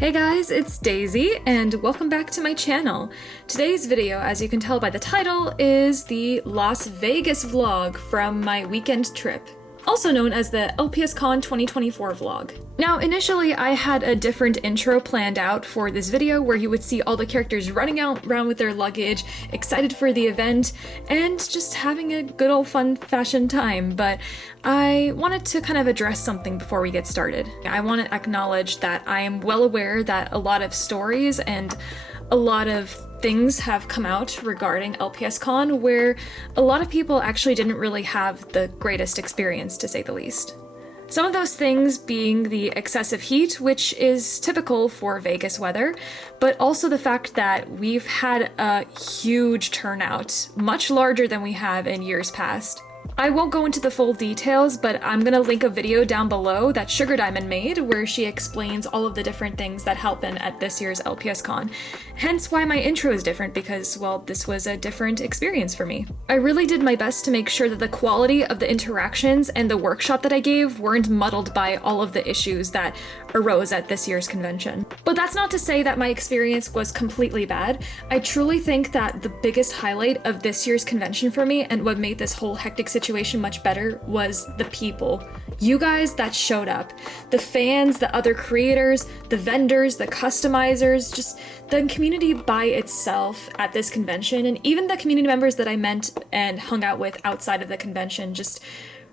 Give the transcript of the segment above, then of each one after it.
Hey guys, it's Daisy, and welcome back to my channel. Today's video, as you can tell by the title, is the Las Vegas vlog from my weekend trip, also known as the LPSCon 2024 vlog. Now, initially I had a different intro planned out for this video where you would see all the characters running around with their luggage, excited for the event, and just having a good old fun-fashioned time, but I wanted to kind of address something before we get started. I want to acknowledge that I am well aware that a lot of stories and a lot of things have come out regarding LPSCon where a lot of people actually didn't really have the greatest experience, to say the least. Some of those things being the excessive heat, which is typical for Vegas weather, but also the fact that we've had a huge turnout, much larger than we have in years past. I won't go into the full details, but I'm gonna link a video down below that Sugar Diamond made where she explains all of the different things that happen at this year's LPSCon. Hence why my intro is different because, well, this was a different experience for me. I really did my best to make sure that the quality of the interactions and the workshop that I gave weren't muddled by all of the issues that arose at this year's convention. But that's not to say that my experience was completely bad. I truly think that the biggest highlight of this year's convention for me and what made this whole hectic situation much better was the people. You guys that showed up. The fans, the other creators, the vendors, the customizers, just the community by itself at this convention, and even the community members that I met and hung out with outside of the convention just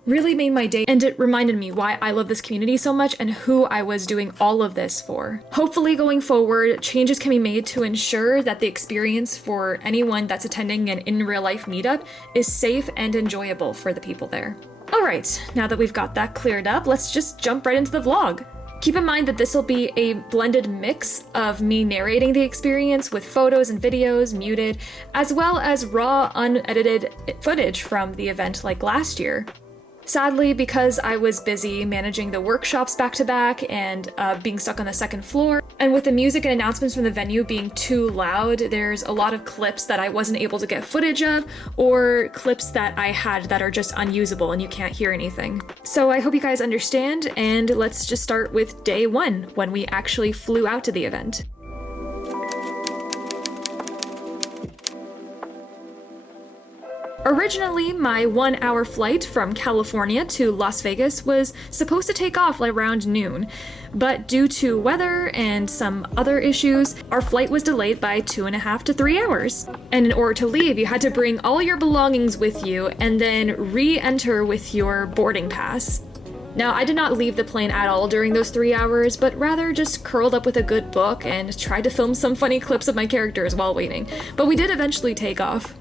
really made my day, and it reminded me why I love this community so much and who I was doing all of this for. Hopefully going forward, changes can be made to ensure that the experience for anyone that's attending an in real life meetup is safe and enjoyable for the people there. Alright, now that we've got that cleared up, let's just jump right into the vlog. Keep in mind that this will be a blended mix of me narrating the experience with photos and videos muted, as well as raw, unedited footage from the event like last year. Sadly, because I was busy managing the workshops back-to-back and being stuck on the second floor, and with the music and announcements from the venue being too loud, there's a lot of clips that I wasn't able to get footage of, or clips that I had that are just unusable and you can't hear anything. So I hope you guys understand, and let's just start with day one, when we actually flew out to the event. Originally, my 1-hour flight from California to Las Vegas was supposed to take off around noon, but due to weather and some other issues, our flight was delayed by 2.5 to 3 hours. And in order to leave, you had to bring all your belongings with you and then re-enter with your boarding pass. Now, I did not leave the plane at all during those 3 hours, but rather just curled up with a good book and tried to film some funny clips of my characters while waiting. But we did eventually take off.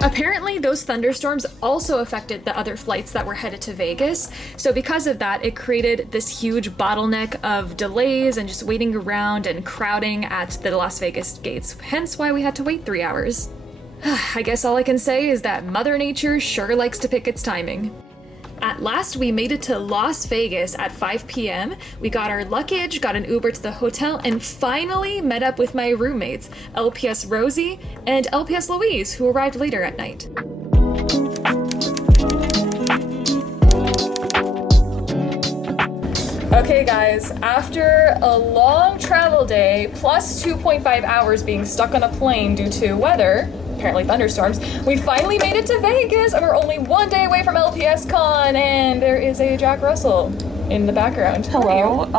Apparently, those thunderstorms also affected the other flights that were headed to Vegas, so because of that, it created this huge bottleneck of delays and just waiting around and crowding at the Las Vegas gates, hence why we had to wait 3 hours. I guess all I can say is that Mother Nature sure likes to pick its timing. At last, we made it to Las Vegas at 5 p.m. We got our luggage, got an Uber to the hotel, and finally met up with my roommates, LPS Rosie and LPS Louise, who arrived later at night. Okay guys, after a long travel day, plus 2.5 hours being stuck on a plane due to weather, apparently thunderstorms, we finally made it to Vegas, and we're only 1 day away from LPSCon, and there is a Jack Russell in the background. Hello,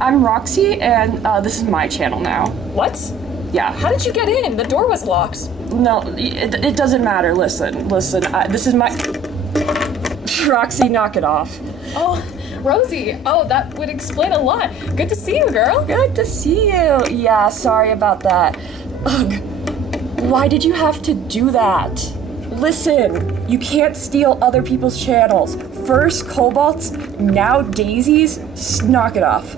I'm Roxy, and this is my channel now. What? Yeah. How did you get in? The door was locked. No, it doesn't matter. Listen, this is my... Roxy, knock it off. Oh, Rosie. Oh, that would explain a lot. Good to see you, girl. Good to see you. Yeah, sorry about that. Ugh. Why did you have to do that? Listen, you can't steal other people's channels. First Cobalt's, now Daisy's. Just knock it off.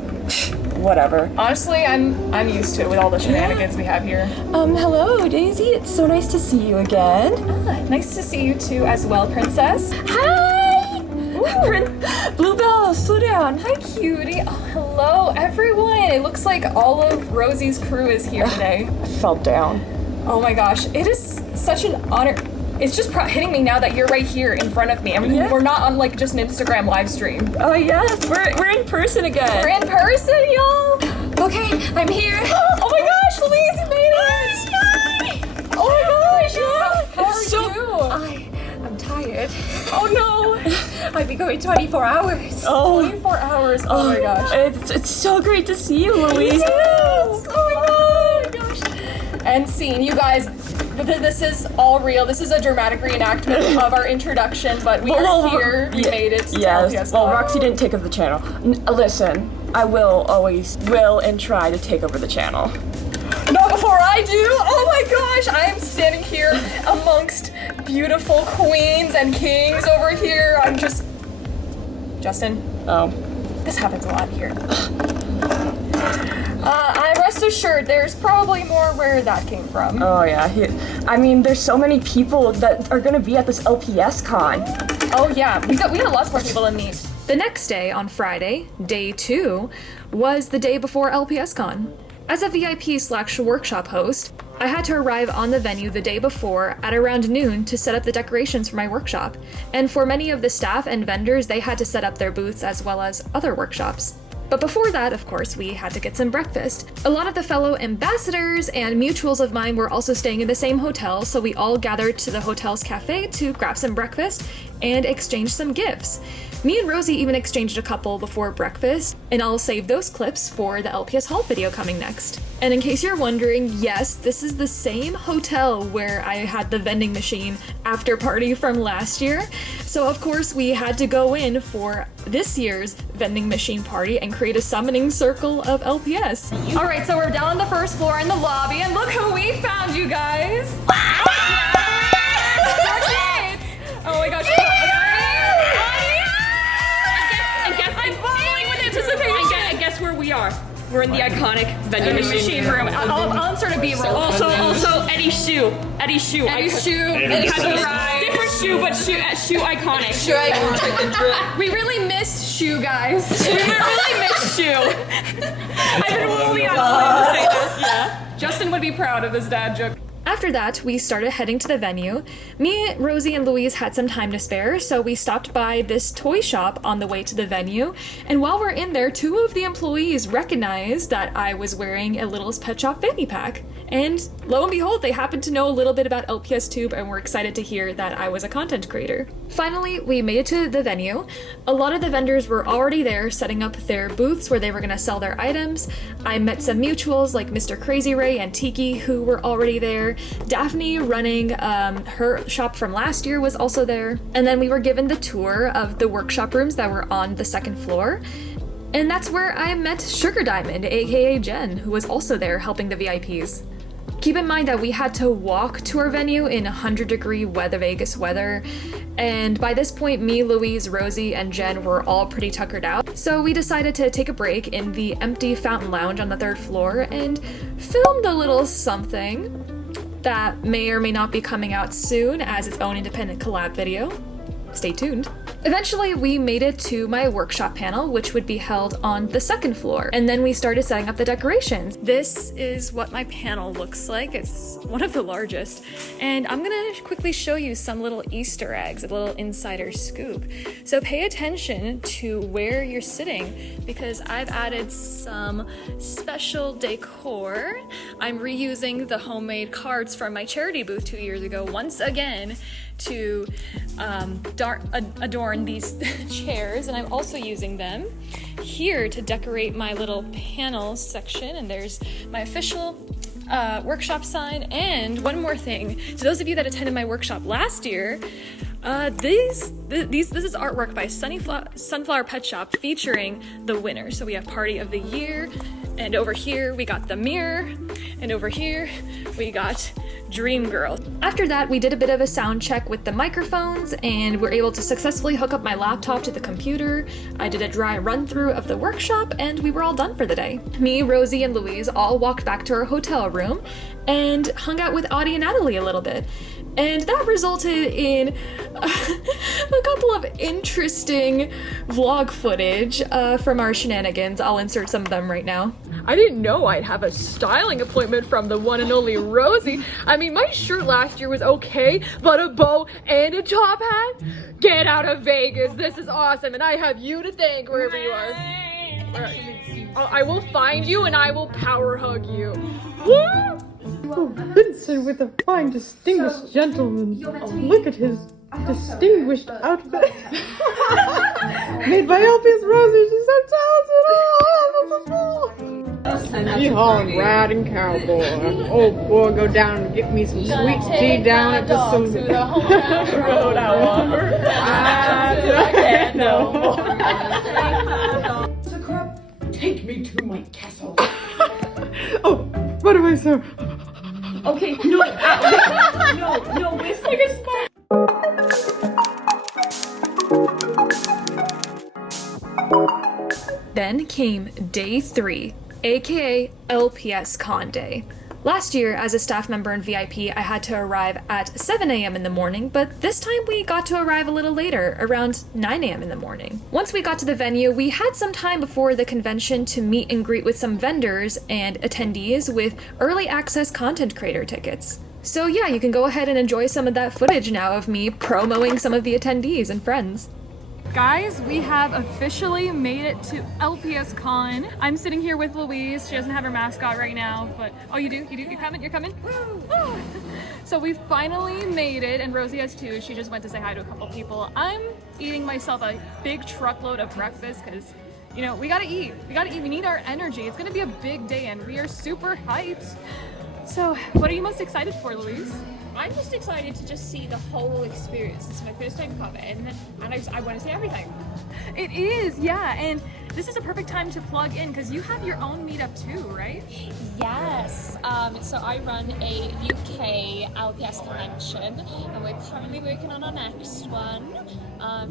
Whatever. Honestly, I'm used to it with all the shenanigans we have here. Hello, Daisy. It's so nice to see you again. Nice to see you too as well, princess. Hi! Bluebell, slow down. Hi, cutie. Oh, hello, everyone. It looks like all of Rosie's crew is here today. I fell down. Oh my gosh, it is such an honor. It's just hitting me now that you're right here in front of me. I mean, we're not on like just an Instagram live stream. Oh yes, we're in person again. We're in person, y'all. Okay, I'm here. Oh my gosh, Louise, you made it. Oh my gosh, how are you? I'm tired. Oh no. I've been going 24 hours. Oh. 24 hours. Oh my gosh. It's so great to see you, Louise. Yes. Oh my gosh. And scene, you guys. This is all real. This is a dramatic reenactment of our introduction, but we are here. We made it. Yes. Well, Roxy didn't take over the channel. Listen, I will and try to take over the channel. Not before I do! Oh my gosh! I am standing here amongst beautiful queens and kings over here. I'm just... Justin. Oh. This happens a lot here. I rest assured there's probably more where that came from. Oh yeah. I mean, there's so many people that are gonna be at this LPSCon. Oh yeah, we got lots more people than these. The next day, on Friday, day 2, was the day before LPSCon. As a VIP/workshop host, I had to arrive on the venue the day before at around noon to set up the decorations for my workshop. And for many of the staff and vendors, they had to set up their booths as well as other workshops. But before that, of course, we had to get some breakfast. A lot of the fellow ambassadors and mutuals of mine were also staying in the same hotel, so we all gathered to the hotel's cafe to grab some breakfast and exchange some gifts. Me and Rosie even exchanged a couple before breakfast, and I'll save those clips for the LPS haul video coming next. And in case you're wondering, yes, this is the same hotel where I had the vending machine after party from last year. So of course we had to go in for this year's vending machine party and create a summoning circle of LPS. All right, so we're down on the first floor in the lobby, and look who we found, you guys. Oh my gosh. And guess where we are? We're in the iconic vending machine room. I'll insert a B-roll. Also, Eddie's shoe. Eddie's shoe. Different shoe, but shoe iconic. Shoe iconic. We really miss shoe, guys. We really miss shoe. I've been really on to say that. Yeah. Justin would be proud of his dad joke. After that, we started heading to the venue. Me, Rosie, and Louise had some time to spare, so we stopped by this toy shop on the way to the venue. And while we're in there, 2 of the employees recognized that I was wearing a Littlest Pet Shop fanny pack. And lo and behold, they happened to know a little bit about LPSTube and were excited to hear that I was a content creator. Finally, we made it to the venue. A lot of the vendors were already there setting up their booths where they were going to sell their items. I met some mutuals like Mr. Crazy Ray and Tiki who were already there. Daphne, running her shop from last year, was also there. And then we were given the tour of the workshop rooms that were on the second floor. And that's where I met Sugar Diamond, aka Jen, who was also there helping the VIPs. Keep in mind that we had to walk to our venue in 100-degree Vegas weather, and by this point, me, Louise, Rosie, and Jen were all pretty tuckered out, so we decided to take a break in the empty fountain lounge on the 3rd floor and filmed a little something that may or may not be coming out soon as its own independent collab video. Stay tuned. Eventually, we made it to my workshop panel, which would be held on the 2nd floor, and then we started setting up the decorations. This is what my panel looks like. It's one of the largest, and I'm gonna quickly show you some little Easter eggs, a little insider scoop. So pay attention to where you're sitting, because I've added some special decor. I'm reusing the homemade cards from my charity booth 2 years ago once again to adorn these chairs, and I'm also using them here to decorate my little panel section. And there's my official workshop sign. And one more thing, to those of you that attended my workshop last year, this is artwork by Sunflower Pet Shop featuring the winner. So we have Party of the Year, and over here we got the mirror, and over here we got Dream Girl. After that, we did a bit of a sound check with the microphones and were able to successfully hook up my laptop to the computer. I did a dry run through of the workshop and we were all done for the day. Me, Rosie, and Louise all walked back to our hotel room and hung out with Audie and Natalie a little bit. And that resulted in a couple of interesting vlog footage from our shenanigans. I'll insert some of them right now. I didn't know I'd have a styling appointment from the one and only Rosie. I mean, my shirt last year was okay, but a bow and a top hat? Get out of Vegas, this is awesome, and I have you to thank wherever you are. I will find you and I will power hug you. Woo! Oh, Vincent with a fine, distinguished gentleman. Oh, look at his distinguished outfit. Made by LPS Rosie, she's so talented. Yeehaw, rad and cowboy. Oh boy, go down and get me some sweet tea down at the road I walk. I can't no more. Take me to my castle. Oh, what do I say? Okay, no, no, it's like a spot. Then came day 3, aka LPSCon day. Last year, as a staff member and VIP, I had to arrive at 7 a.m. in the morning, but this time we got to arrive a little later, around 9 a.m. in the morning. Once we got to the venue, we had some time before the convention to meet and greet with some vendors and attendees with early access content creator tickets. So yeah, you can go ahead and enjoy some of that footage now of me promoting some of the attendees and friends. Guys, we have officially made it to LPSCon. I'm sitting here with Louise. She doesn't have her mascot right now, but oh, you do? You're coming? You're coming? Woo! So we finally made it, and Rosie has too. She just went to say hi to a couple people. I'm eating myself a big truckload of breakfast because, you know, we gotta eat. We need our energy. It's gonna be a big day, and we are super hyped. So, what are you most excited for, Louise? I'm just excited to just see the whole experience. It's my first time coming, and I want to see everything. It is, yeah, and this is a perfect time to plug in because you have your own meetup too, right? Yes. So I run a UK LPS convention, and we're currently working on our next one.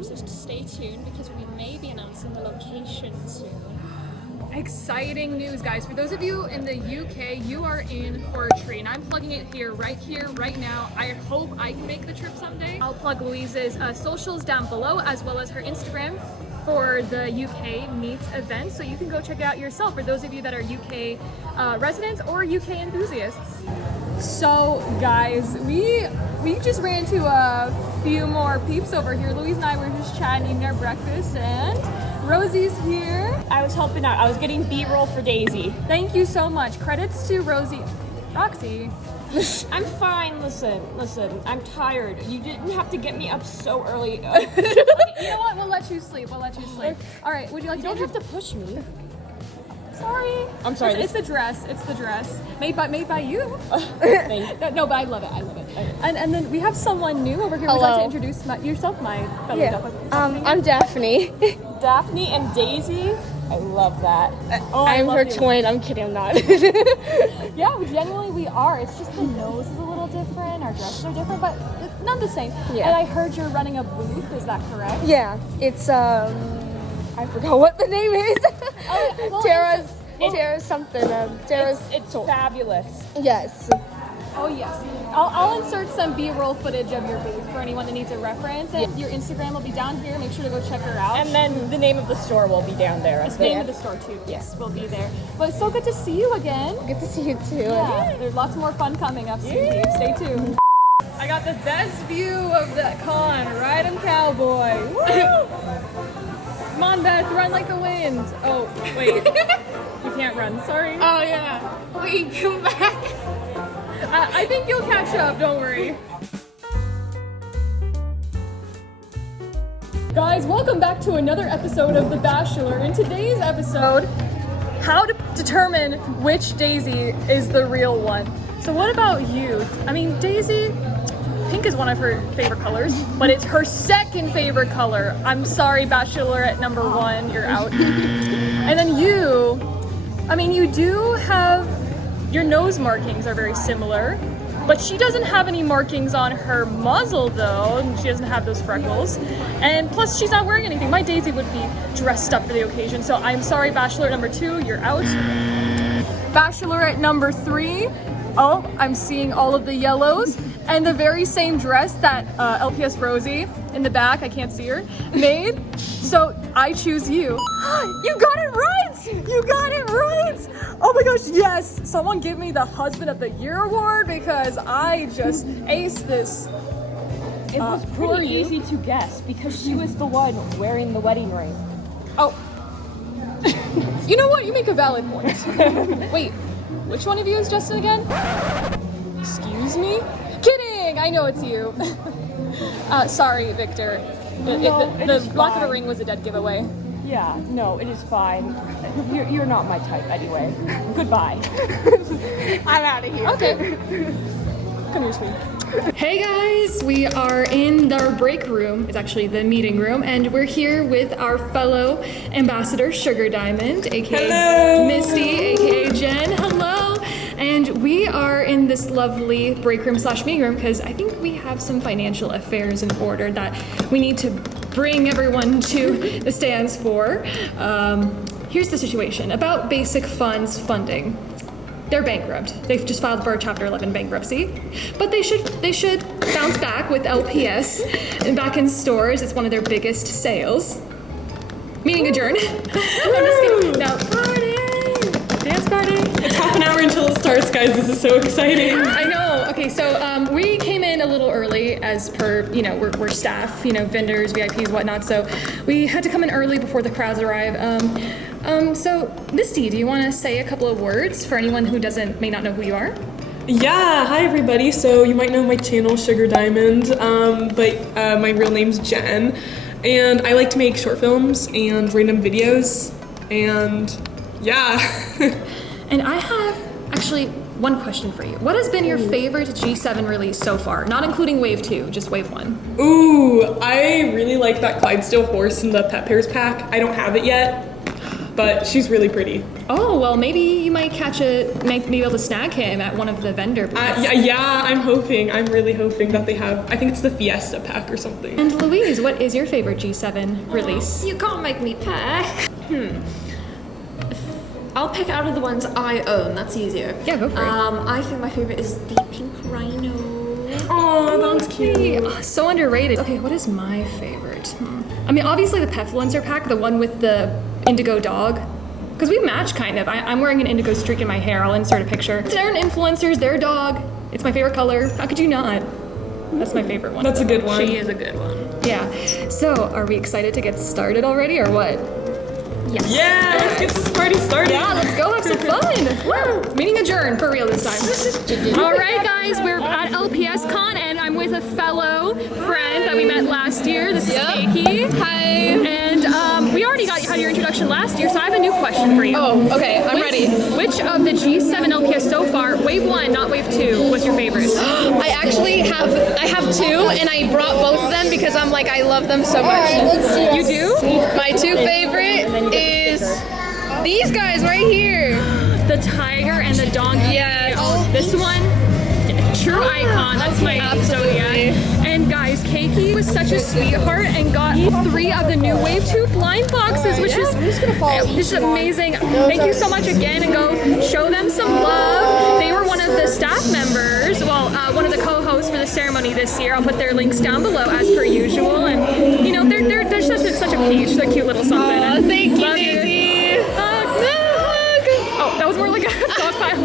So stay tuned because we may be announcing the location soon. Exciting news, guys. For those of you in the UK, you are in for a treat, and I'm plugging it here, right now. I hope I can make the trip someday. I'll plug Louise's socials down below, as well as her Instagram for the UK Meets event, so you can go check it out yourself for those of you that are UK residents or UK enthusiasts. So, guys, we just ran into a few more peeps over here. Louise and I were just chatting, eating our breakfast, and Rosie's here. I was helping out. I was getting B-roll for Daisy. Thank you so much. Credits to Rosie. Roxy. I'm fine. Listen. I'm tired. You didn't have to get me up so early. You know what? We'll let you sleep. All right. Would you like to? You don't have to push me. Sorry. I'm sorry. It's the dress. Made by you. No, but I love it. And then we have someone new over here. Would you like to introduce yourself, my fellow Duffy? I'm Daphne. Daphne and Daisy. I love that. I'm her twin. I'm kidding, I'm not. Yeah, genuinely we are. It's just the nose is a little different. Our dresses are different, but none the same. Yeah. And I heard you're running a booth. Is that correct? Yeah, it's I forgot what the name is. Well, Tara's something. Tara's. It's fabulous. Yes. Oh yes. I'll insert some B-roll footage of your booth for anyone that needs a reference. And your Instagram will be down here. Make sure to go check her out. And then the name of the store will be down there. It's the name of the store too. Yes, we'll be there. But it's so good to see you again. Good to see you too. Yeah, there's lots more fun coming up soon. Dave. Stay tuned. I got the best view of the con. Ride 'em, cowboy. Woo! Come on, Beth, run like the wind. Oh, wait. You can't run. Sorry. Oh yeah. Wait, come back. I think you'll catch up. Don't worry. Guys, welcome back to another episode of The Bachelor. In today's episode, how to determine which Daisy is the real one. So what about you? I mean, Daisy, pink is one of her favorite colors, but it's her second favorite color. I'm sorry, Bachelorette number 1, you're out. And then you, I mean, you do have, your nose markings are very similar, but she doesn't have any markings on her muzzle though, and she doesn't have those freckles. And plus, she's not wearing anything. My Daisy would be dressed up for the occasion, so I'm sorry, Bachelorette number 2, you're out. Bachelorette number 3, oh, I'm seeing all of the yellows. and the very same dress that LPS Rosie in the back, I can't see her, made. So I choose you. You got it right! You got it right! Oh my gosh, yes! Someone give me the Husband of the Year award because I just aced this. It was pretty easy to guess because she was the one wearing the wedding ring. Oh. You know what? You make a valid point. Wait, which one of you is Justin again? Excuse me? Kidding! I know it's you. Sorry, Victor. The lack of a ring was a dead giveaway. Yeah, no, it is fine. You're not my type anyway. Goodbye. I'm out of here. Okay. Come here, sweetie. Hey guys, we are in our break room. It's actually the meeting room, and we're here with our fellow ambassador, Sugar Diamond, aka Hello. Misty, aka Jen. Hello. And we are in this lovely break room / meeting room because I think we have some financial affairs in order that we need to bring everyone to the stands for. Here's the situation about Basic Funds funding. They're bankrupt. They've just filed for a Chapter 11 bankruptcy, but they should bounce back with LPS and back in stores. It's one of their biggest sales. Meeting adjourned. I'm just kidding. No, party, dance party. It's half an hour until it starts, guys. This is so exciting. I know. Okay, so we came in a little early as per, we're staff, vendors, VIPs, whatnot. So we had to come in early before the crowds arrive. So Misty, do you want to say a couple of words for anyone who may not know who you are? Yeah, hi everybody. So you might know my channel, Sugar Diamond, but my real name's Jen. And I like to make short films and random videos, and yeah. And I have actually one question for you. What has been your favorite G7 release so far? Not including Wave 2, just Wave 1. Ooh, I really like that Clydesdale horse in the Pet Pairs pack. I don't have it yet, but she's really pretty. Oh, well, maybe you might be able to snag him at one of the vendor booths. Yeah, I'm really hoping that they have, I think it's the Fiesta pack or something. And Louise, what is your favorite G7 release? You can't make me pick. I'll pick out of the ones I own. That's easier. Yeah, go for it. I think my favorite is the pink rhino. Oh, that's cute. Oh, so underrated. Okay, what is my favorite? I mean, obviously the Pefluencer pack, the one with the indigo dog. Because we match, kind of. I'm wearing an indigo streak in my hair. I'll insert a picture. It's their influencers, their dog. It's my favorite color. How could you not? That's my favorite one. That's a good one. She is a good one. Yeah. So, are we excited to get started already, or what? Yes. Yeah, let's get this party started. Yeah, let's go have some fun. Woo! Meeting adjourned for real this time. All right, guys, we're at LPSCon, and I'm with a fellow friend that we met last year. This is Keiki. Hi. And we already had your introduction last year, so I have a new question for you. Oh, okay, I'm ready. Which of the G7 LPS so far, Wave 1, not Wave 2, was your favorite? I actually have two, and I brought both of them because I'm like, I love them so much. You do? My two favorite is these guys right here. The tiger and the donkey. Yes. This one, true icon. That's my zodiac. And guys, Keiki was such a sweetheart and got 3 of the new Wave 2 blind boxes, which is amazing. Thank you so much again, and go show them some love. They were one of the staff members, one of the co-hosts for the ceremony this year. I'll put their links down below as per usual. And they're such a peach. They're cute little something. Oh, thank you, Love Daisy. Hug. Oh, that was more like a dog pile.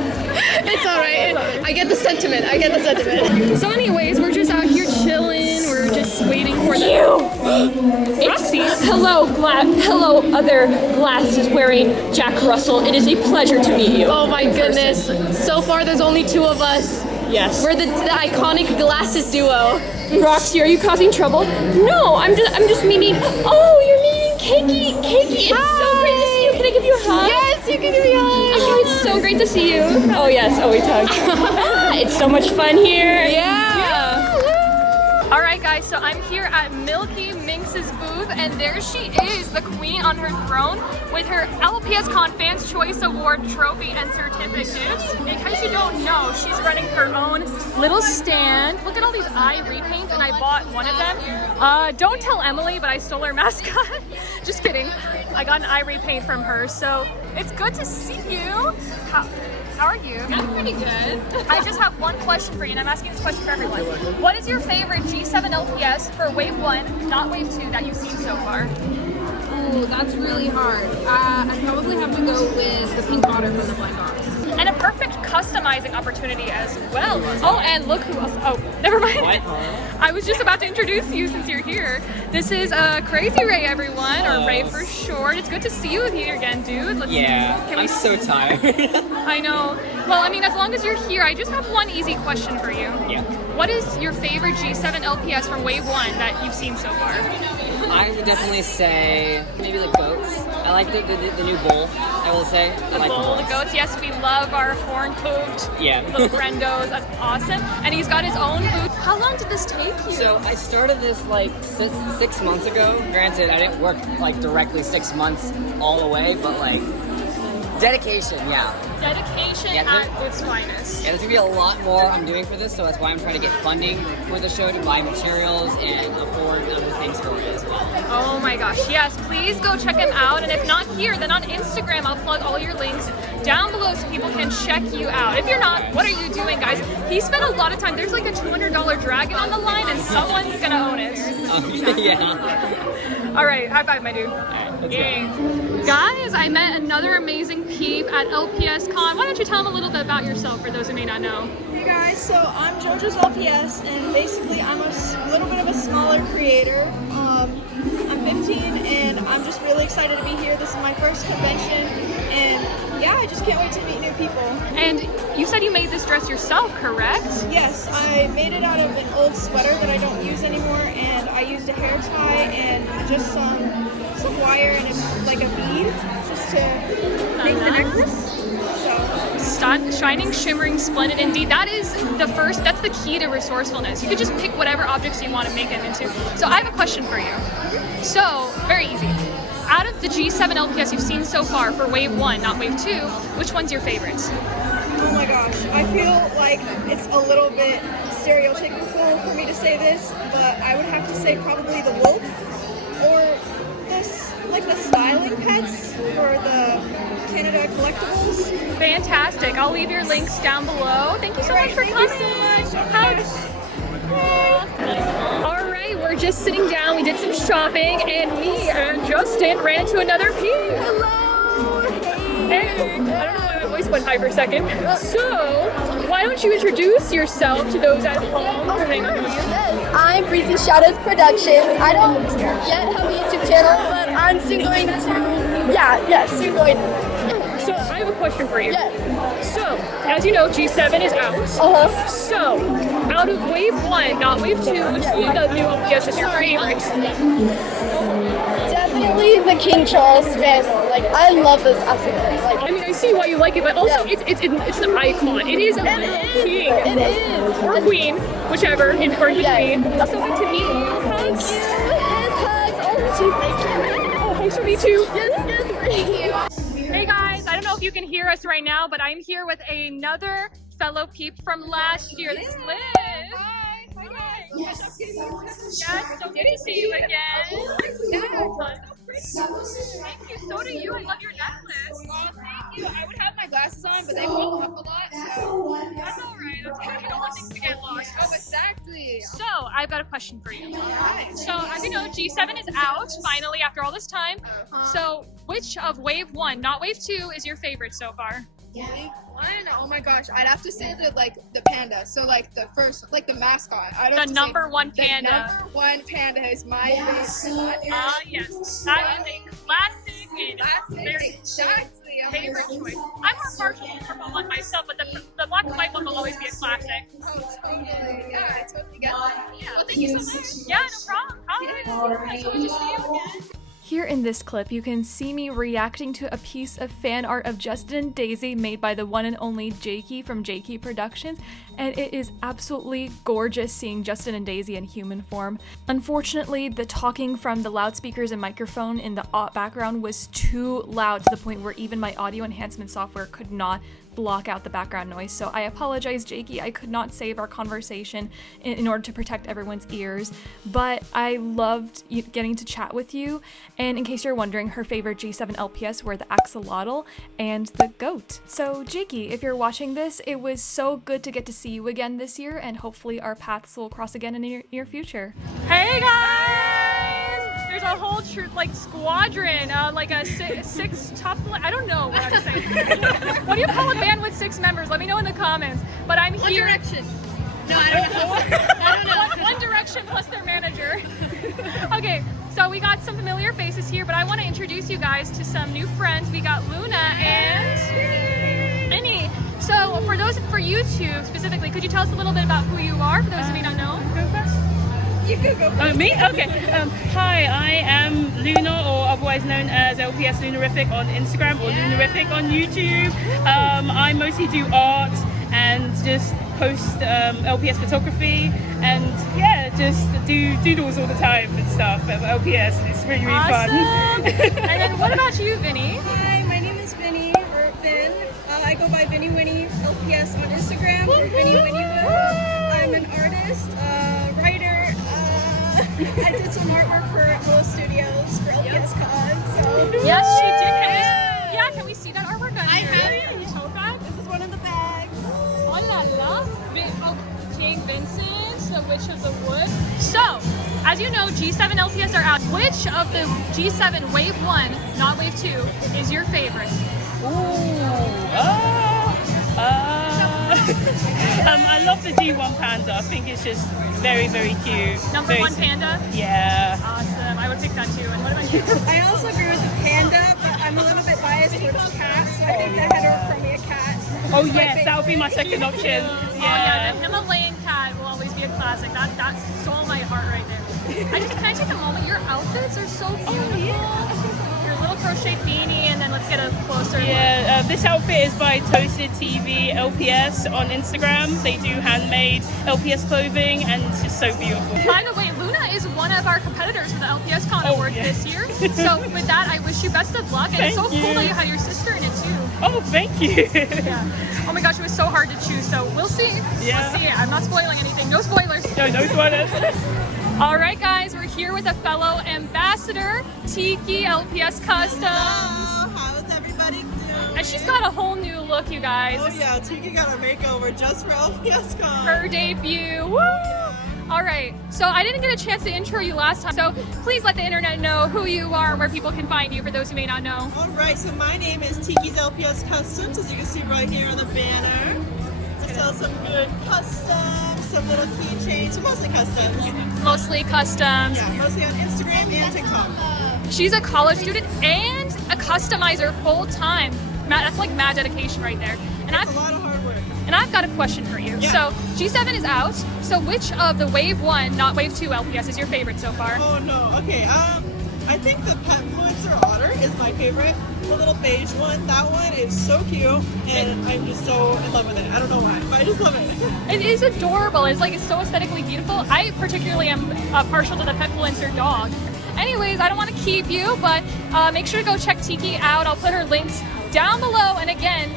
It's all right. I get the sentiment. So anyways, we're just out here chilling. We're just waiting for Roxy. Hello, other glasses wearing Jack Russell. It is a pleasure to meet you. Oh my goodness. So far, there's only 2 of us. Yes. We're the iconic glasses duo. Roxy, are you causing trouble? No, I'm just meeting. Oh, you're meeting Keiki. Keiki, it's so great to see you. Can I give you a hug? Yes, you can give me a hug. Oh, it's so great to see you. Oh yes, always hug. It's so much fun here. Yeah. All right, guys. So I'm here at Milky Minx LPS's booth, and there she is, the queen on her throne, with her LPSCon Fans Choice Award trophy and certificates. In case you don't know, she's running her own little stand. Look at all these eye repaints, and I bought one of them. Don't tell Emily, but I stole her mascot. Just kidding. I got an eye repaint from her, so it's good to see you. How are you? I'm pretty good. I just have one question for you, and I'm asking this question for everyone. What is your favorite G7 LPS for Wave 1, not Wave 2, that you've seen so far? Ooh, that's really hard. I'd probably have to go with the pink otter from the blind box. And a perfect customizing opportunity as well. Oh, and look who else. Oh, never mind. I was just about to introduce you since you're here. This is Crazy Ray, everyone, or Ray for short. It's good to see you here again, dude. I'm so tired. I know. Well, I mean, as long as you're here, I just have one easy question for you. Yeah. What is your favorite G7 LPS from Wave 1 that you've seen so far? I would definitely say maybe the goats. I like the new bowl, I will say. The goats, yes, we love our horn-hooved little friendos. That's awesome. And he's got his own booth. How long did this take you? So I started this like 6 months ago. Granted, I didn't work like directly 6 months all the way, but like dedication, Dedication at its finest. Yeah, there's gonna be a lot more I'm doing for this, so that's why I'm trying to get funding for the show to buy materials and afford other things for it as well. Oh my gosh, yes, please go check him out. And if not here, then on Instagram, I'll plug all your links down below so people can check you out. If you're not, what are you doing, guys? He spent a lot of time. There's like a $200 dragon on the line, and someone's gonna own it. Yeah. All right, high five, my dude. Yay. Guys, I met another amazing peep at LPSCon. Why don't you tell them a little bit about yourself for those who may not know? Hey guys, so I'm JoJo's LPS, and basically I'm a little bit of a smaller creator. I'm 15, and I'm just really excited to be here. This is my first convention, and yeah, I just can't wait to meet new people. And you said you made this dress yourself, correct? Yes, I made it out of an old sweater that I don't use anymore, and I used a hair tie and just some wire and like a bead just to make the necklace. Shining, shimmering, splendid indeed. That is that's the key to resourcefulness. You could just pick whatever objects you want to make them into. So I have a question for you. So, very easy. Out of the G7 LPS you've seen so far for Wave 1, not Wave 2, which one's your favorite? Oh my gosh, I feel like it's a little bit stereotypical for me to say this, but I would have to say probably the wolf or the styling pets for the Canada collectibles. Fantastic. I'll leave your links down below. Thank you so much for coming. Thank you so much. All right, we're just sitting down. We did some shopping, and me and Justin ran into another peep. Hello. Hey. I don't know why my voice went high for a second. So, why don't you introduce yourself to those at home? I'm Breezy Shoutouts Productions. I don't yet have a YouTube channel, but I'm soon going to. Soon going to. So I have a question for you. Yes. So, as you know, G7 is out. So, out of Wave 1, not Wave 2, which one of the new LPS is your favorite? Definitely the King Charles fist. Like, I love this aspect. Like, I mean, I see why you like it, but also it's an icon. It is a king. It is. Or queen, whichever, in between. Yes. So good to meet you. Hugs. Thank you. Oh, hugs for me too. Yes, thank you. Hey guys, I don't know if you can hear us right now, but I'm here with another fellow peep from last year. This is Liz. Hi. Hi. Yes, so good to see you again. Thank you. So do you. I love your necklace. Thank you. I would have my glasses on, but they fall up a lot. So. That's all right. That's good. You don't want things to get lost. Oh, exactly. So, I've got a question for you. So, as you know, G7 is out finally after all this time. So, which of Wave 1, not Wave 2, is your favorite so far? Wave 1? Oh my gosh, I'd have to say the panda. So the first, the mascot. The number one panda. The number one panda is my favorite. Yes. That is a classic and very favorite choice. I'm more partial to the purple one myself, but the black and white one will always be a classic. Oh, totally. Yeah, I totally get that. Yeah. Well, thank you so much. Yeah, no problem. Hi. So good to see you again. Here in this clip, you can see me reacting to a piece of fan art of Justin and Daisy made by the one and only Jakey from Jakey Productions. and it is absolutely gorgeous seeing Justin and Daisy in human form. Unfortunately, the talking from the loudspeakers and microphone in the background was too loud to the point where even my audio enhancement software could not block out the background noise, so I apologize, Jakey. I could not save our conversation in order to protect everyone's ears, but I loved getting to chat with you. And in case you're wondering, her favorite G7 LPS were the axolotl and the goat. So Jakey, if you're watching this, it was so good to get to see you again this year, and hopefully our paths will cross again in the near future. Hey guys! There's a whole squadron, like a six top. I don't know what I'm saying. What do you call a band with 6 members? Let me know in the comments. But I'm here. One Direction. No, I don't know. I don't know. One Direction plus their manager. Okay, so we got some familiar faces here, but I want to introduce you guys to some new friends. We got Luna and Minnie. So for YouTube specifically, could you tell us a little bit about who you are, for those who may not know? You can go. Oh, me? Okay. Hi, I am Luna, or otherwise known as LPS Lunarific on Instagram or Lunarific on YouTube. I mostly do art and just post LPS photography and just do doodles all the time and stuff at LPS. It's really, really fun. And then what about you, Vinny? Hi, my name is Vinny, or Vin. I go by Vinny Winnie LPS on Instagram, or Vinny Winnie Woo. I'm an artist, writer. I did some artwork for Hello Studios for LPSCon, so. Yes, she did. Can we see that artwork on here? I have. You told that? This is one of the bags. Oh la la. King Vincent, the Witch of the Wood. So, as you know, G7 LPS are out. Which of the G7 Wave 1, not Wave 2, is your favorite? I love the G1 Panda. I think it's just very, very cute. Number 1 Panda? Yeah. Awesome. I would pick that too. And what about you? I also agree with the Panda, but I'm a little bit biased towards cats, so I think the heterochromia cat. Oh yes, that would be my second option. Oh yeah, the Himalayan cat will always be a classic. That stole my heart right there. Can I take a moment? Your outfits are so beautiful. Your little crochet beanie, and then let's get a closer look. This outfit is by Toasted TV LPS on Instagram. They do handmade LPS clothing, and it's just so beautiful. By the way, Luna is one of our competitors for the LPSCon Awards this year. So with that, I wish you best of luck. And it's so cool that you had your sister in it too. Oh, thank you. Oh my gosh, it was so hard to choose. So we'll see. Yeah. We'll see. I'm not spoiling anything. No spoilers. No spoilers. All right, guys, we're here with a fellow ambassador, Tiki LPS Customs. Hello, how is everybody doing? And she's got a whole new look, you guys. Oh yeah, Tiki got a makeover just for LPSCon. Her debut. Woo! All right, so I didn't get a chance to intro you last time, so please let the internet know who you are and where people can find you for those who may not know. All right, so my name is Tiki's LPS Customs, as you can see right here on the banner. I sell some good customs, some little keychains, so mostly customs. Mostly customs. Yeah, mostly on Instagram and TikTok. She's a college student and a customizer full time. That's like mad dedication right there. And That's a lot of hard work. And I've got a question for you. Yeah. So G7 is out. So which of the Wave 1, not Wave 2 LPS is your favorite so far? Oh no, okay, I think the Petfluencer Otter is my favorite. The little beige one, that one is so cute, and I'm just so in love with it. I don't know why, but I just love it. It is adorable. It's so aesthetically beautiful. I particularly am partial to the Petfluencer dog. Anyways, I don't want to keep you, but make sure to go check Tiki out. I'll put her links down below. And again,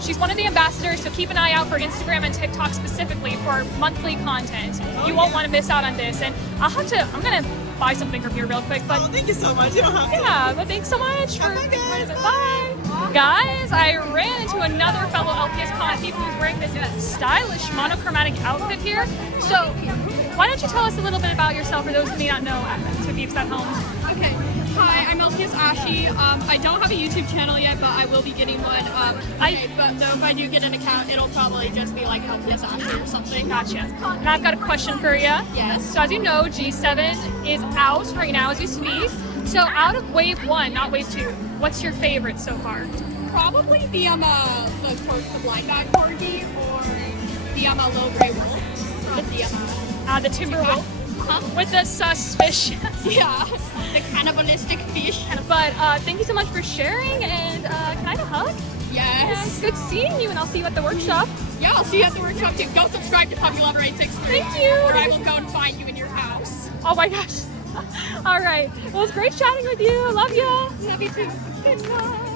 she's one of the ambassadors, so keep an eye out for Instagram and TikTok specifically for monthly content. You won't want to miss out on this. And I'm gonna buy something from here real quick. But thank you so much. You don't have to. Yeah, but thanks so much for being part of it. Bye. Guys, I ran into another fellow LPSCon thief who's wearing this stylish monochromatic outfit here. So why don't you tell us a little bit about yourself for those who may not know, to thieves at home. Okay. Hi, I'm LPS Ashi. I don't have a YouTube channel yet, but I will be getting one. But if I do get an account, it'll probably just be like LPS Ashi or something. Gotcha. And I've got a question for you. Yes. So as you know, G7 is out right now as we speak. So out of Wave 1, not Wave 2, what's your favorite so far? Probably the blind bag corgi or the low gray wolf. The timber wolf. With the suspicious. Yeah, the cannibalistic fish. But thank you so much for sharing, and can I have a hug? Yes. Good seeing you, and I'll see you at the workshop. Yeah, I'll see you at the workshop too. Go subscribe to Puppy Lover 863. Thank you. Or I will go and find you in your house. Oh my gosh. All right. Well, it's great chatting with you. Love you. Love you too. Good night.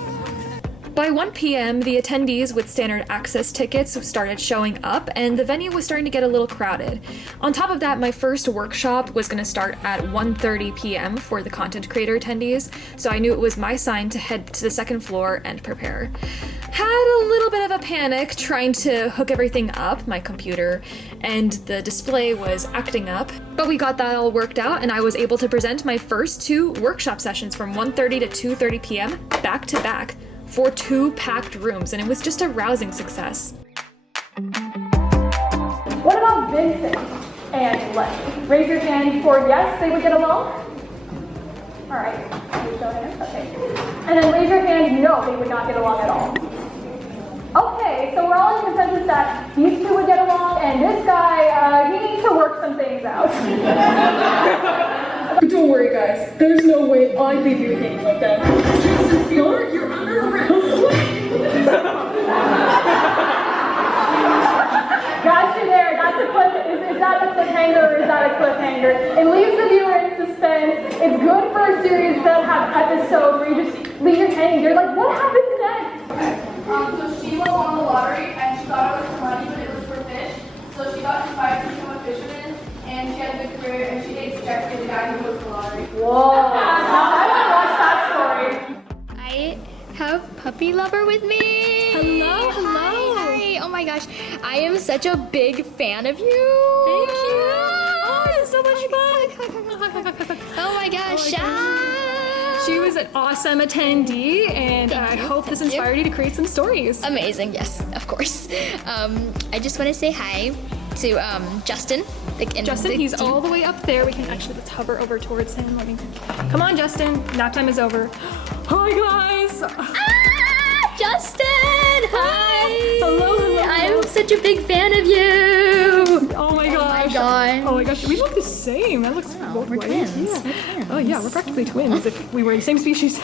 By 1 p.m., the attendees with standard access tickets started showing up, and the venue was starting to get a little crowded. On top of that, my first workshop was going to start at 1:30 p.m. for the content creator attendees, so I knew it was my sign to head to the second floor and prepare. Had a little bit of a panic trying to hook everything up. My computer and the display was acting up, but we got that all worked out, and I was able to present my first 2 workshop sessions from 1:30 to 2:30 p.m. back to back, for 2 packed rooms, and it was just a rousing success. What about Vincent and Lenny? Raise your hand for yes, they would get along? All right, show hands, okay. And then raise your hand, no, they would not get along at all. Okay, so we're all in consensus that these 2 would get along, and this guy, he needs to work some things out. Don't worry, guys. There's no way I'd leave you hanging like that. Just you're under arrest. Got you there. That's a cliff. Is that a cliffhanger or is that a cliffhanger? It leaves the viewer in suspense. It's good for a series that have episodes where you just leave your hanging. You're like, what happens next? So she won the lottery and she thought it was for money, but it was for fish. So she got inspired to become a fisherman, and she had a good career, and she dates Jeffrey, the guy who wins the lottery. Whoa! I want to watch that story. I have Puppy Lover with me. Hello, hello. Hi. Oh my gosh, I am such a big fan of you. Thank you. Oh, this is so much fun. Oh my gosh. She was an awesome attendee, and I hope this inspired you to create some stories. Amazing, yes, of course. I just want to say hi to Justin. Justin, he's all the way up there. We can actually, let's hover over towards him. Come on, Justin. Nap time is over. Hi, guys. Justin! Hi! Hello, hello. I'm such a big fan of you. Oh my gosh. Oh my god. Oh my gosh. We look the same. That looks both we're ways. twins. Yeah. We're twins. Oh yeah, we're practically twins if we were the same species.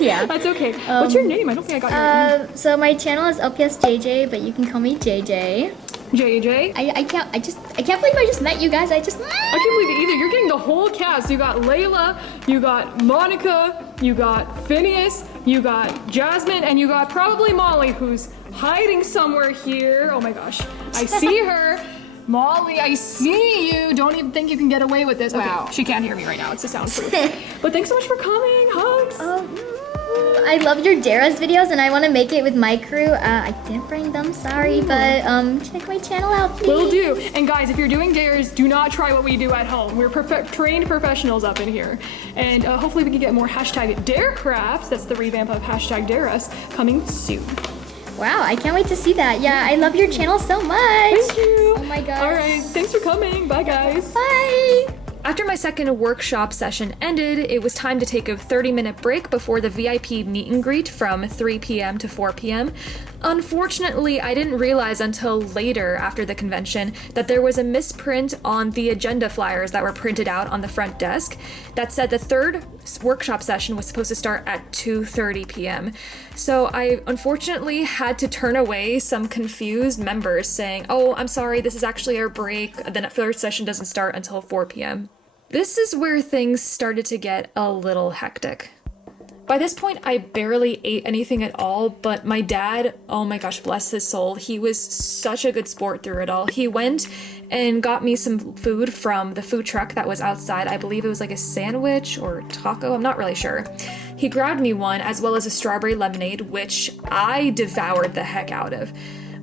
Yeah. That's okay. What's your name? I don't think I got your name. So my channel is LPSJJ, but you can call me JJ. JJ? I can't believe I just met you guys. I can't believe it either. You're getting the whole cast. You got Layla, you got Monica, you got Phineas, you got Jasmine, and you got probably Molly, who's hiding somewhere here. Oh my gosh. I see her. Molly, I see you. Don't even think you can get away with this. Okay, wow. She can't hear me right now. It's a soundproof. But thanks so much for coming. Hugs. I love your Dara's videos, and I want to make it with my crew. I didn't bring them, sorry, but check my channel out, please. Will do. And guys, if you're doing dares, do not try what we do at home. We're trained professionals up in here. And hopefully we can get more hashtag Darecraft, that's the revamp of hashtag Dare Us, coming soon. Wow, I can't wait to see that. Yeah, I love your channel so much. Thank you. Oh my gosh. All right, thanks for coming. Bye, guys. Bye. After my second workshop session ended, it was time to take a 30-minute break before the VIP meet and greet from 3 p.m. to 4 p.m. Unfortunately, I didn't realize until later after the convention that there was a misprint on the agenda flyers that were printed out on the front desk that said the third workshop session was supposed to start at 2:30 p.m. So I unfortunately had to turn away some confused members saying, "Oh, I'm sorry, this is actually our break. The third session doesn't start until 4 p.m. This is where things started to get a little hectic. By this point, I barely ate anything at all, but my dad, oh my gosh, bless his soul, he was such a good sport through it all. He went and got me some food from the food truck that was outside. I believe it was like a sandwich or taco, I'm not really sure. He grabbed me one, as well as a strawberry lemonade, which I devoured the heck out of.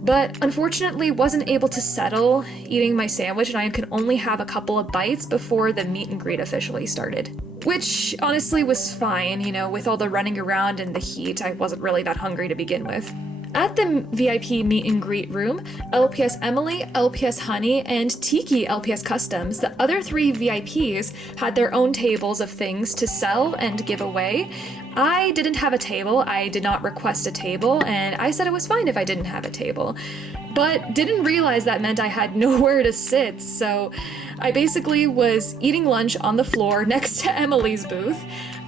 But unfortunately wasn't able to settle eating my sandwich, and I could only have a couple of bites before the meet and greet officially started. Which honestly was fine, you know, with all the running around and the heat, I wasn't really that hungry to begin with. At the VIP meet and greet room, LPS Emily, LPS Honey, and Tiki LPS Customs, the other 3 VIPs, had their own tables of things to sell and give away. I didn't have a table, I did not request a table, and I said it was fine if I didn't have a table. But didn't realize that meant I had nowhere to sit, so I basically was eating lunch on the floor next to Emily's booth.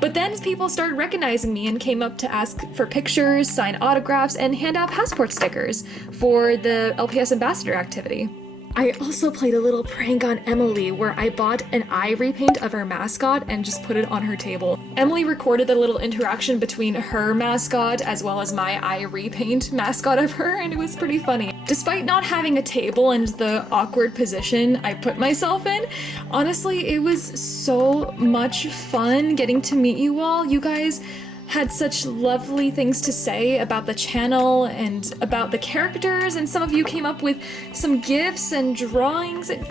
But then people started recognizing me and came up to ask for pictures, sign autographs, and hand out passport stickers for the LPS Ambassador activity. I also played a little prank on Emily where I bought an eye repaint of her mascot and just put it on her table. Emily recorded the little interaction between her mascot as well as my eye repaint mascot of her, and it was pretty funny. Despite not having a table and the awkward position I put myself in, honestly, it was so much fun getting to meet you all. You guys had such lovely things to say about the channel and about the characters, and some of you came up with some gifts and drawings, and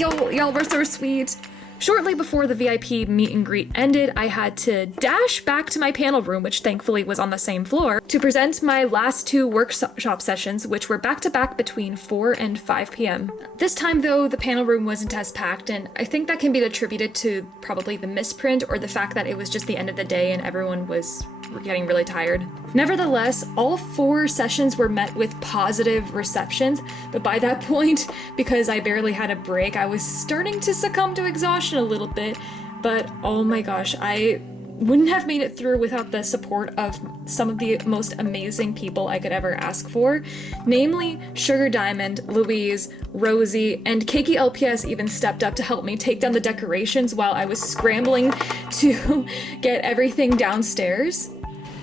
y'all were so sweet. Shortly before the VIP meet and greet ended, I had to dash back to my panel room, which thankfully was on the same floor, to present my last 2 workshop sessions, which were back-to-back between 4 and 5 p.m. This time, though, the panel room wasn't as packed, and I think that can be attributed to probably the misprint or the fact that it was just the end of the day and everyone was getting really tired. Nevertheless, all 4 sessions were met with positive receptions, but by that point, because I barely had a break, I was starting to succumb to exhaustion a little bit. But oh my gosh, I wouldn't have made it through without the support of some of the most amazing people I could ever ask for, namely Sugar Diamond, Louise, Rosie, and Keiki LPS even stepped up to help me take down the decorations while I was scrambling to get everything downstairs.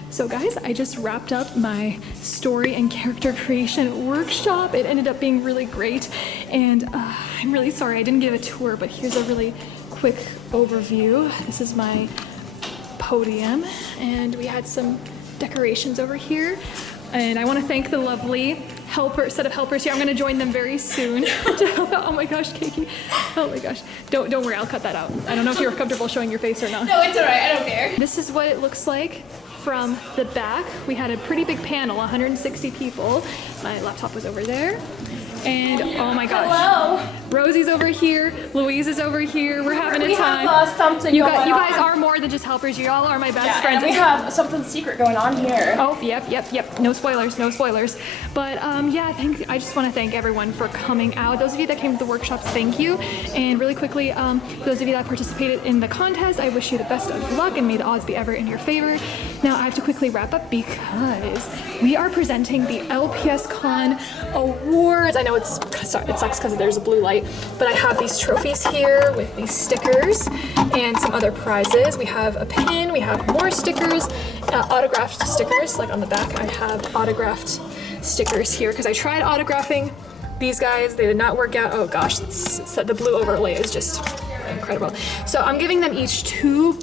So guys, I just wrapped up my story and character creation workshop. It ended up being really great, and I'm really sorry I didn't give a tour, but here's a really quick overview. This is my podium, and we had some decorations over here, and I want to thank the lovely set of helpers here. I'm going to join them very soon to help out. Oh my gosh, Keiki. Oh my gosh. Don't worry, I'll cut that out. I don't know if you're comfortable showing your face or not. No, it's alright, I don't care. This is what it looks like from the back. We had a pretty big panel, 160 people. My laptop was over there. And oh my gosh. Hello. Rosie's over here, Louise is over here. We're having a time. We have something you going guys on. are more than just helpers. You all are my best Yeah, friends. and we have something secret going on here. Oh, yep. No spoilers, no spoilers. But yeah, I just want to thank everyone for coming out. Those of you that came to the workshops, thank you. And really quickly, those of you that participated in the contest, I wish you the best of luck and may the odds be ever in your favor. Now I have to quickly wrap up because we are presenting the LPSCon awards. I know it sucks because there's a blue light, but I have these trophies here with these stickers and some other prizes. We have a pin, we have more stickers, autographed stickers, like on the back I have autographed stickers here because I tried autographing these guys, they did not work out. Oh gosh, the blue overlay is just incredible. So I'm giving them each 2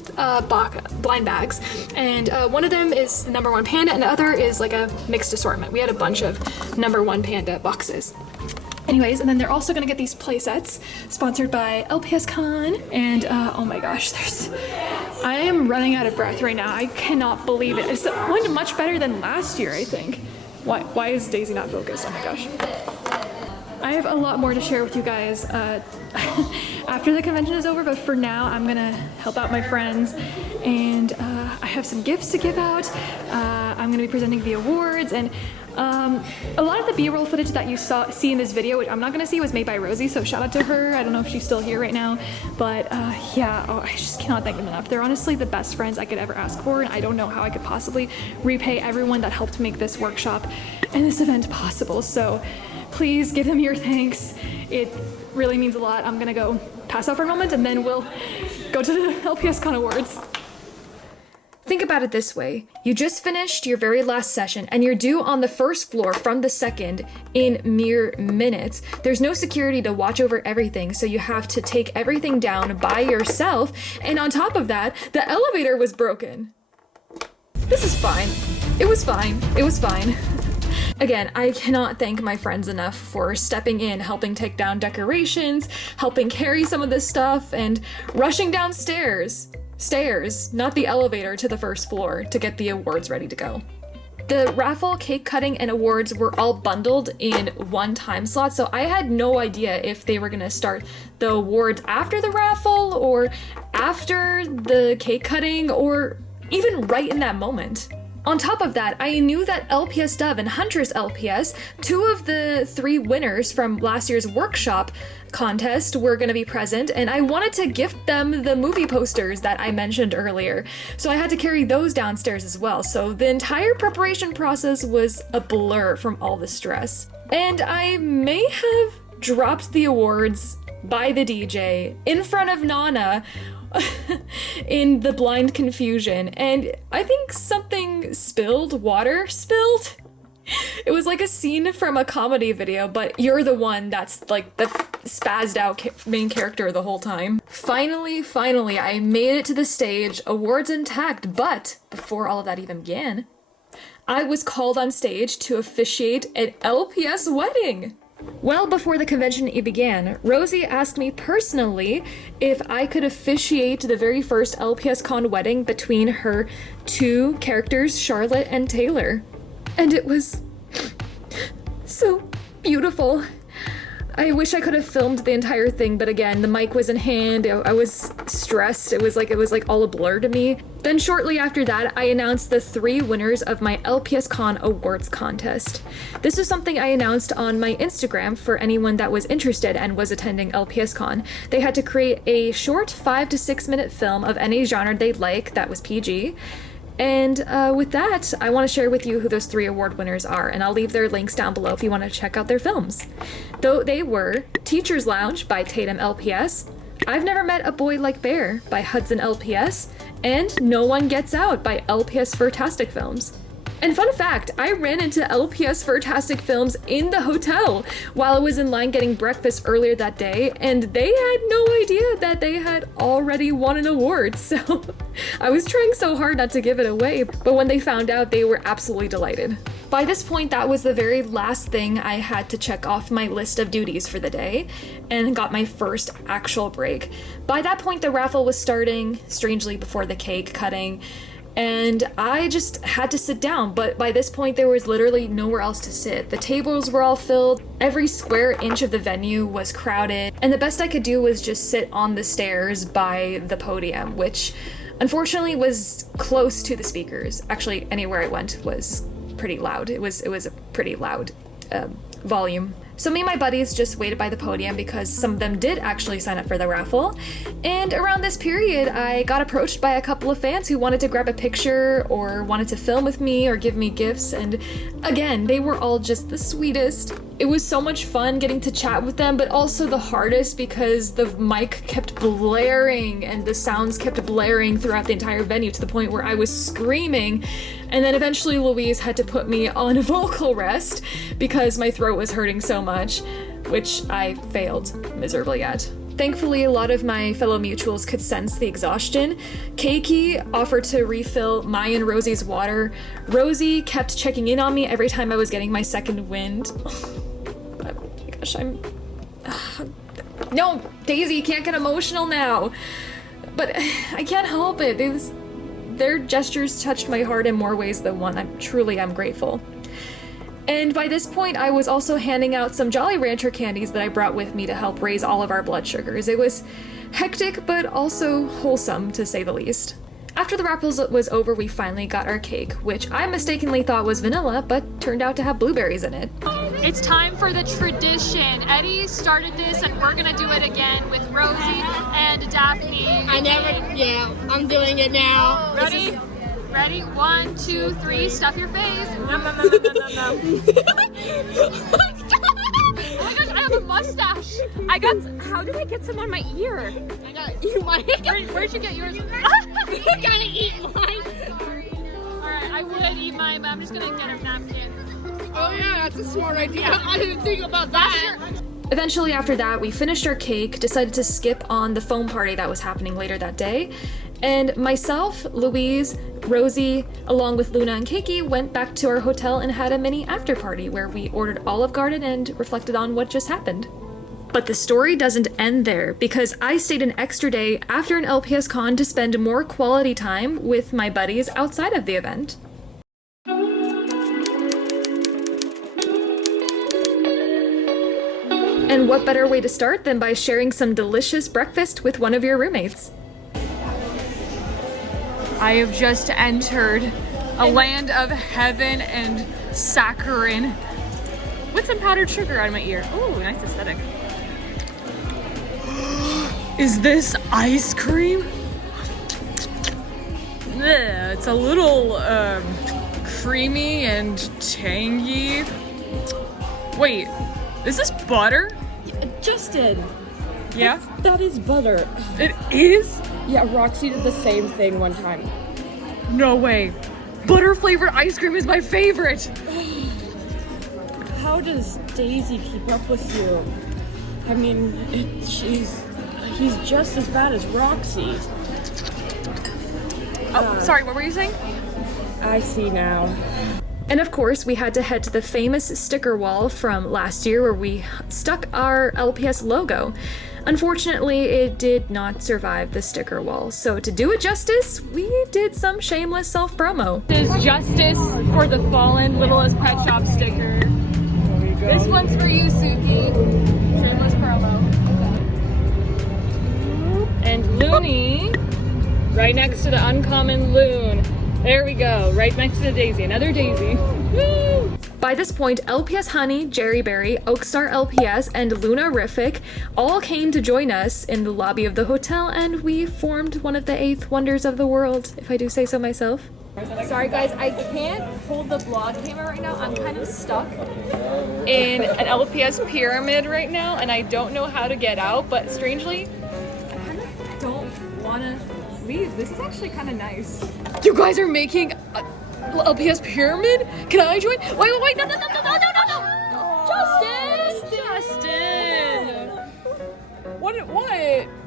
blind bags, and one of them is the #1 panda and the other is like a mixed assortment. We had a bunch of #1 panda boxes. Anyways, and then they're also gonna get these play sets sponsored by LPSCon, and oh my gosh, I am running out of breath right now. I cannot believe it. It's going much better than last year, I think. Why is Daisy not focused? Oh my gosh. I have a lot more to share with you guys after the convention is over, but for now I'm gonna help out my friends, and I have some gifts to give out. I'm gonna be presenting the awards, and a lot of the B-roll footage that you see in this video, which I'm not gonna see, was made by Rosie, so shout out to her. I don't know if she's still here right now, but yeah, I just cannot thank them enough. They're honestly the best friends I could ever ask for, and I don't know how I could possibly repay everyone that helped make this workshop and this event possible, so please give them your thanks. It really means a lot. I'm gonna go pass out for a moment and then we'll go to the LPSCon Awards. Think about it this way. You just finished your very last session and you're due on the first floor from the second in mere minutes. There's no security to watch over everything, so you have to take everything down by yourself, and on top of that, the elevator was broken. This is fine. It was fine. It was fine. Again, I cannot thank my friends enough for stepping in, helping take down decorations, helping carry some of this stuff, and rushing downstairs. Stairs, not the elevator, to the first floor to get the awards ready to go. The raffle, cake cutting, and awards were all bundled in one time slot, so I had no idea if they were gonna start the awards after the raffle, or after the cake cutting, or even right in that moment. On top of that, I knew that LPS Dove and Huntress LPS, 2 of the 3 winners from last year's workshop contest, were going to be present, and I wanted to gift them the movie posters that I mentioned earlier. So I had to carry those downstairs as well. So the entire preparation process was a blur from all the stress. And I may have dropped the awards by the DJ in front of Nana in the blind confusion, and I think something spilled. Water spilled. It was like a scene from a comedy video, but you're the one that's like the spazzed out main character the whole time. Finally, I made it to the stage, awards intact, but before all of that even began, I was called on stage to officiate an LPS wedding. Well before the convention began, Rosie asked me personally if I could officiate the very first LPSCon wedding between her 2 characters, Charlotte and Taylor. And it was so beautiful. I wish I could have filmed the entire thing, but again, the mic was in hand, I was stressed, it was like all a blur to me. Then shortly after that, I announced the 3 winners of my LPSCon awards contest. This was something I announced on my Instagram for anyone that was interested and was attending LPSCon. They had to create a short 5 to 6 minute film of any genre they'd like that was PG. And with that, I want to share with you who those 3 award winners are, and I'll leave their links down below if you want to check out their films. Though they were Teacher's Lounge by Tatum LPS, I've Never Met a Boy Like Bear by Hudson LPS, and No One Gets Out by LPS Fantastic Films. And fun fact, I ran into LPS Fantastic Films in the hotel while I was in line getting breakfast earlier that day, and they had no idea that they had already won an award, so I was trying so hard not to give it away, but when they found out, they were absolutely delighted. By this point, that was the very last thing I had to check off my list of duties for the day, and got my first actual break. By that point, the raffle was starting, strangely before the cake cutting, and I just had to sit down, but by this point there was literally nowhere else to sit. The tables were all filled, every square inch of the venue was crowded, and the best I could do was just sit on the stairs by the podium, which unfortunately was close to the speakers. Actually, anywhere I went was pretty loud. It was a pretty loud volume. So me and my buddies just waited by the podium because some of them did actually sign up for the raffle. And around this period, I got approached by a couple of fans who wanted to grab a picture or wanted to film with me or give me gifts. And again, they were all just the sweetest. It was so much fun getting to chat with them, but also the hardest because the mic kept blaring and the sounds kept blaring throughout the entire venue to the point where I was screaming. And then eventually Louise had to put me on a vocal rest because my throat was hurting so much, which I failed miserably at. Thankfully, a lot of my fellow mutuals could sense the exhaustion. Keiki offered to refill my and Rosie's water. Rosie kept checking in on me every time I was getting my second wind. Oh my gosh, No, Daisy, you can't get emotional now. But I can't help it. Their gestures touched my heart in more ways than one. I'm grateful. And by this point, I was also handing out some Jolly Rancher candies that I brought with me to help raise all of our blood sugars. It was hectic, but also wholesome, to say the least. After the raffle was over, we finally got our cake, which I mistakenly thought was vanilla, but turned out to have blueberries in it. It's time for the tradition. Eddie started this, and we're gonna do it again with Rosie and Daphne. I'm doing it now. Ready? Ready? 1, 2, 3. Stuff your face. Nom, nom, nom, nom, nom, nom. Oh my gosh, I have a mustache. How did I get some on my ear? I gotta eat mine. Where'd you get yours? You gotta eat mine. Alright, I would eat mine, but I'm just gonna get a napkin. Oh yeah, that's a smart idea. I didn't think about that. Eventually after that, we finished our cake, decided to skip on the foam party that was happening later that day, and myself, Louise, Rosie, along with Luna and Keiki, went back to our hotel and had a mini after party where we ordered Olive Garden and reflected on what just happened. But the story doesn't end there, because I stayed an extra day after an LPSCon to spend more quality time with my buddies outside of the event. And what better way to start than by sharing some delicious breakfast with one of your roommates? I have just entered A land of heaven and saccharin. With some powdered sugar on my ear. Ooh, nice aesthetic. Is this ice cream? Yeah, it's a little creamy and tangy. Wait, is this butter? Justin! Yeah? That is butter. It is? Yeah, Roxy did the same thing one time. No way. Butter flavored ice cream is my favorite. How does Daisy keep up with you? I mean, he's just as bad as Roxy. Oh, sorry, what were you saying? I see now. And of course, we had to head to the famous sticker wall from last year where we stuck our LPS logo. Unfortunately, it did not survive the sticker wall. So to do it justice, we did some shameless self-promo. This is justice for the fallen Littlest Pet Shop sticker. This one's for you, Suki. Shameless promo. And Looney, right next to the uncommon loon. There we go, right next to the daisy, another daisy. Woo! By this point, LPS Honey, Jerry Berry, Oakstar LPS, and Lunarific all came to join us in the lobby of the hotel, and we formed one of the 8th wonders of the world, if I do say so myself. Sorry guys, I can't hold the vlog camera right now. I'm kind of stuck in an LPS pyramid right now, and I don't know how to get out, but strangely, I kind of don't want to leave. This is actually kind of nice. You guys are making a LPS pyramid? Can I join? Wait, no. Justin! What?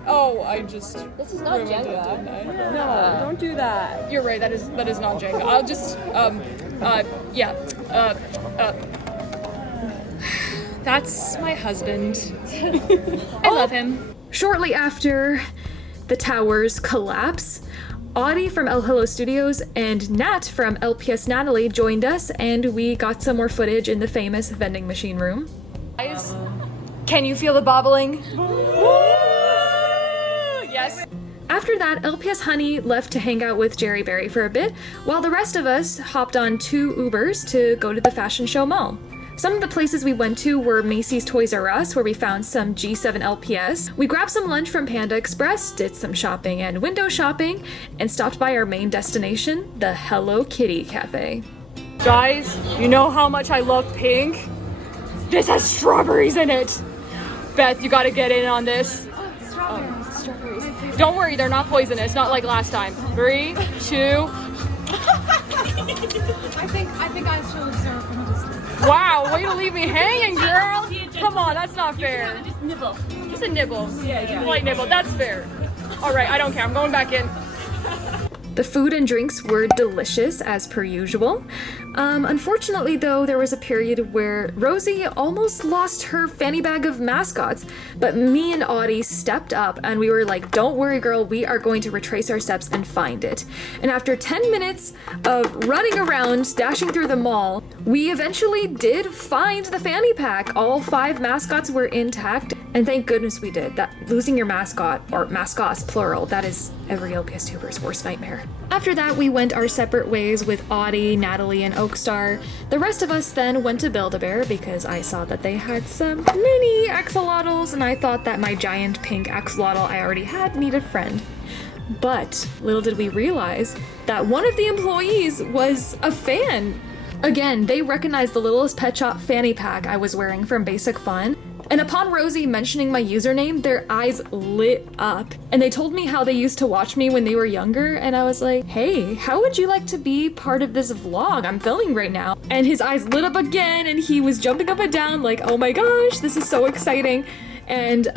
Oh, I just... This is not Jenga. It, didn't I? No, don't do that. You're right, that is not Jenga. I'll just, that's my husband. I love him. Shortly after the towers collapse, Audie from El Hello Studios and Nat from LPS Natalie joined us, and we got some more footage in the famous vending machine room. Guys, can you feel the bobbling? Yes. After that, LPS Honey left to hang out with Jerry Berry for a bit, while the rest of us hopped on 2 Ubers to go to the Fashion Show Mall. Some of the places we went to were Macy's Toys R Us, where we found some G7 LPS. We grabbed some lunch from Panda Express, did some shopping and window shopping, and stopped by our main destination, the Hello Kitty Cafe. Guys, you know how much I love pink? This has strawberries in it. Beth, you gotta get in on this. Strawberries. Don't worry, they're not poisonous, not like last time. 3, 2. I think I should observe from a distance. Wow, way to leave me hanging, girl. Come on, that's not fair. Just nibble. Just a nibble. Yeah. Light nibble, that's fair. All right, I don't care, I'm going back in. The food and drinks were delicious, as per usual. Unfortunately, though, there was a period where Rosie almost lost her fanny bag of mascots, but me and Audie stepped up and we were like, don't worry, girl, we are going to retrace our steps and find it. And after 10 minutes of running around, dashing through the mall, we eventually did find the fanny pack. All 5 mascots were intact, and thank goodness we did. That losing your mascot, or mascots plural, that is every LPSTuber's worst nightmare. After that, we went our separate ways with Audie, Natalie, and Oakstar. The rest of us then went to Build-A-Bear because I saw that they had some mini axolotls, and I thought that my giant pink axolotl I already had needed a friend. But little did we realize that one of the employees was a fan. Again, they recognized the Littlest Pet Shop fanny pack I was wearing from Basic Fun. And upon Rosie mentioning my username, their eyes lit up. And they told me how they used to watch me when they were younger, and I was like, hey, how would you like to be part of this vlog I'm filming right now? And his eyes lit up again, and he was jumping up and down like, oh my gosh, this is so exciting. And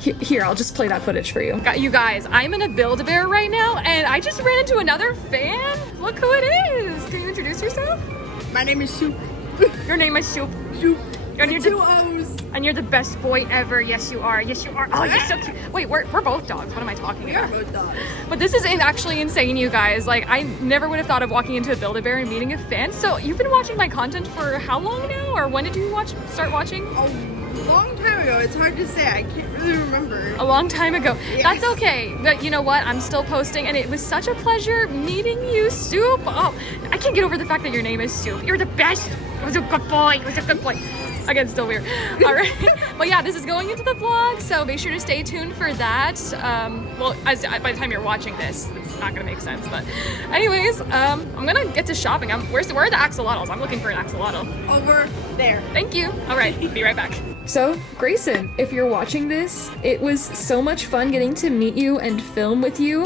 here, I'll just play that footage for you. You guys, I'm in a Build-A-Bear right now, and I just ran into another fan. Look who it is. Can you introduce yourself? My name is Soup. Your name is Soup. Soup. And you're 2 O's. And you're the best boy ever. Yes, you are. Yes, you are. Oh, you're so cute. Wait, we're both dogs. What am I talking about? We are both dogs. But this is actually insane, you guys. Like, I never would have thought of walking into a Build-A-Bear and meeting a fan. So you've been watching my content for how long now? Or when did you start watching? A long time ago. It's hard to say. I can't really remember. A long time ago. Yes. That's okay. But you know what? I'm still posting, and it was such a pleasure meeting you, Soup. Oh, I can't get over the fact that your name is Soup. You're the best. It was a good boy. It was a good boy. Again, still weird. All right. But yeah, this is going into the vlog, so make sure to stay tuned for that. Well, by the time you're watching this, it's not gonna make sense. But anyways, I'm gonna get to shopping. Where are the axolotls? I'm looking for an axolotl. Over there. Thank you. All right, be right back. So, Grayson, if you're watching this, it was so much fun getting to meet you and film with you.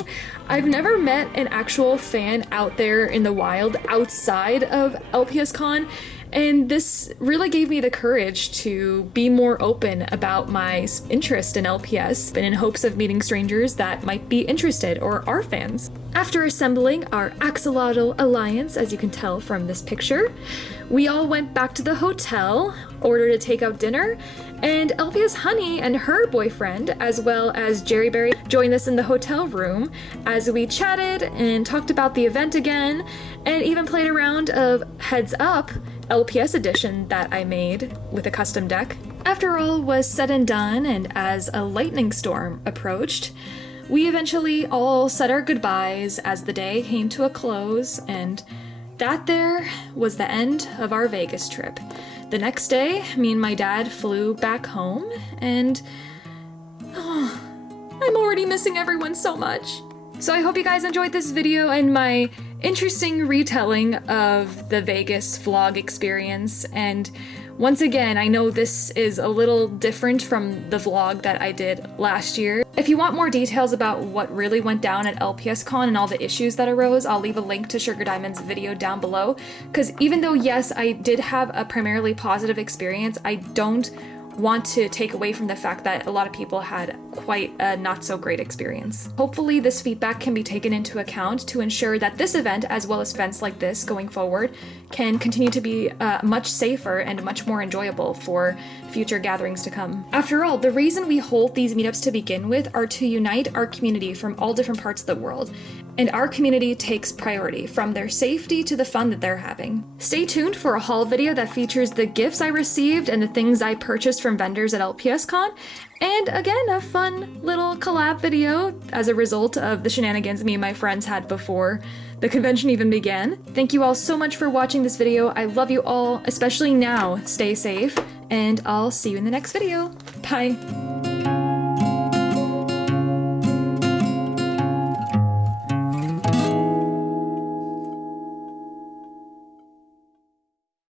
I've never met an actual fan out there in the wild outside of LPSCon, and this really gave me the courage to be more open about my interest in LPS and in hopes of meeting strangers that might be interested or are fans. After assembling our axolotl alliance, as you can tell from this picture, we all went back to the hotel, ordered a takeout dinner, and LPS Honey and her boyfriend, as well as Jerry Berry, joined us in the hotel room as we chatted and talked about the event again, and even played a round of Heads Up LPS edition that I made with a custom deck. After all was said and done, and as a lightning storm approached, we eventually all said our goodbyes as the day came to a close, and that there was the end of our Vegas trip. The next day, me and my dad flew back home, and I'm already missing everyone so much. So I hope you guys enjoyed this video and my interesting retelling of the Vegas vlog experience. And once again, I know this is a little different from the vlog that I did last year. If you want more details about what really went down at LPSCon and all the issues that arose, I'll leave a link to Sugar Diamond's video down below. Because even though, yes, I did have a primarily positive experience, I don't want to take away from the fact that a lot of people had quite a not so great experience. Hopefully this feedback can be taken into account to ensure that this event, as well as events like this going forward, can continue to be much safer and much more enjoyable for future gatherings to come. After all, the reason we hold these meetups to begin with are to unite our community from all different parts of the world, and our community takes priority, from their safety to the fun that they're having. Stay tuned for a haul video that features the gifts I received and the things I purchased from vendors at LPSCon, and again, a fun little collab video as a result of the shenanigans me and my friends had before the convention even began. Thank you all so much for watching this video. I love you all, especially now. Stay safe, and I'll see you in the next video. Bye.